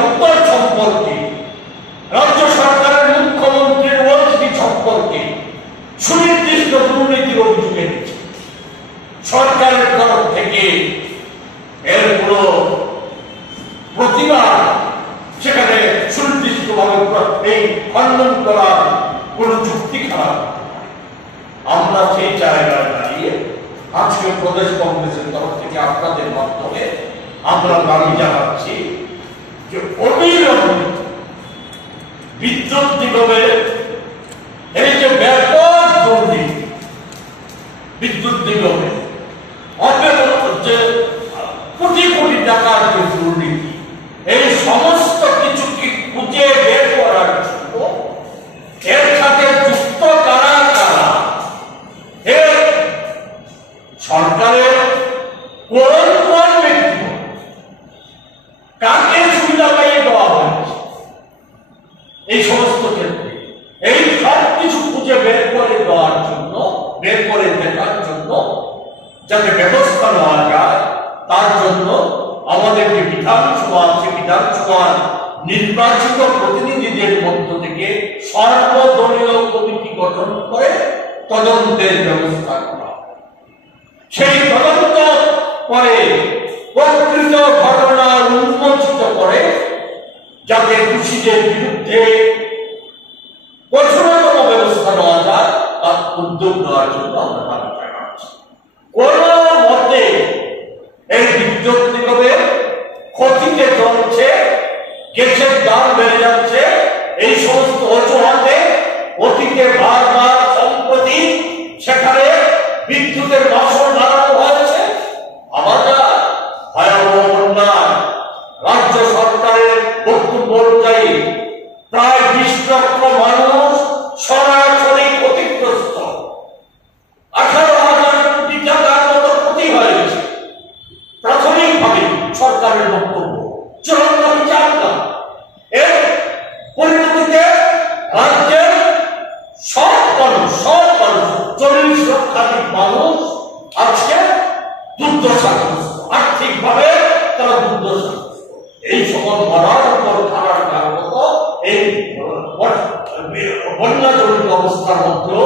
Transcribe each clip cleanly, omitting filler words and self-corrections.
দপ্তর সম্পর্কে, রাজ্য সরকারের মুখ্যমন্ত্রীর ওসি সম্পর্কে সুনির্দিষ্ট দুর্নীতির অভিযোগ এনেছে। সরকারের তরফ থেকে এর কোন প্রতিবাদ সেখানে সুনির্দিষ্টভাবে এই খণ্ডন করার কোন যুক্তি খারাপ। আমরা সেই জায়গায় দাঁড়িয়ে আজকে প্রদেশ কংগ্রেসের তরফ থেকে আপনাদের মাধ্যমে আমরা দাবি জানাচ্ছি যে অবিলম্বে বিদ্যুৎ নিগমের এই যে ব্যাপক দুর্নীতি, বিদ্যুৎ নিগমে যে কোটি কোটি টাকার যে দুর্নীতি, এই সমস্ত কিছুকে খুঁজে বের করার জন্য এর সাথে যুক্ত কারা কারা, এর সরকারের কোন কোন ব্যক্তি কাকে সুবিধা পাইয়ে দেওয়া হয়েছে, এই সমস্ত ক্ষেত্রে এই সব কিছু খুঁজে বের করে দেওয়ার জন্য, বের করে দেখার জন্য যাতে ব্যবস্থা নেওয়া যায়, তার জন্য আমাদের যে বিধানসভা আছে, বিধানসভার নির্বাচিত প্রতিনিধিদের মধ্য থেকে সর্বদলীয় কমিটি গঠন করে তদন্তের ব্যবস্থা করা। সেই তদন্ত করে প্রকৃত ঘটনা উন্মোচিত করে যাতে দোষীদের বিরুদ্ধে কঠোরতম ব্যবস্থা নেওয়া যায় তার উদ্যোগ নেওয়ার জন্য আমরা দাবি জানাচ্ছি। কোন মতে এই বিদ্যুৎ নিগমের ক্ষতিতে চলছে, গ্যাসের দাম বেড়ে যাচ্ছে, এই সমস্ত অজুহাতে অতীতে বারবার সম্প্রতি সেখানে বিদ্যুতের বাসন বাড়ানো হয়েছে। আমাদের ভয়াবহ বন্যায় রাজ্য সরকারের বক্তব্য অনুযায়ী প্রায় 20 লক্ষ মানুষ সরাসরি ক্ষতিগ্রস্ত, 18,000 কোটি টাকার মতো ক্ষতি হয়েছে। প্রাথমিকভাবে সরকারের বক্তব্য চূড়ান্ত বিচার না, এর পরিণতিতে রাজ্যের সব মানুষ 40 লক্ষাধিক মানুষ আজকে দুর্দশাগ্রস্ত, আর্থিকভাবে তারা দুর্দশাগ্রস্ত। এই সকল বলার উপর খারাপ কারণত এই বন্যাজনিত অবস্থার মধ্যেও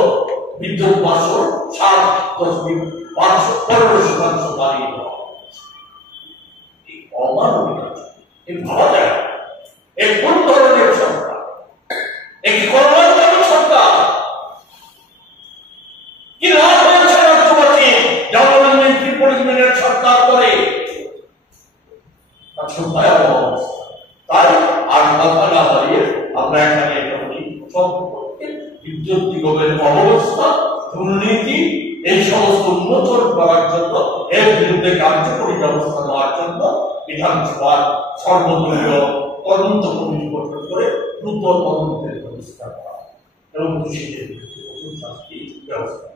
বিদ্যুৎ বাসন 7.15% বাড়িয়ে দেওয়া এই অমানবিক, এই ভাবা যায় এই কোন ধরনের সরকার, একটি কর্মচারী সরকার। কি লাভ হয়েছে রাজ্যবাসী ডেভেলপমেন্ট পরিমাণের সরকার করে? তাই আর কথা না বাড়িয়ে আমরা এখানে বিদ্যুৎ নিগমের অবস্থা, দুর্নীতি, এই সমস্ত উন্মোচন করার জন্য, এর বিরুদ্ধে কার্যকরী ব্যবস্থা নেওয়ার জন্য বিধানসভার সর্বদলীয় তদন্ত কমিটি গঠন করে দ্রুত তদন্তের ব্যবস্থা করা এবং দোষীদের শাস্তি ব্যবস্থা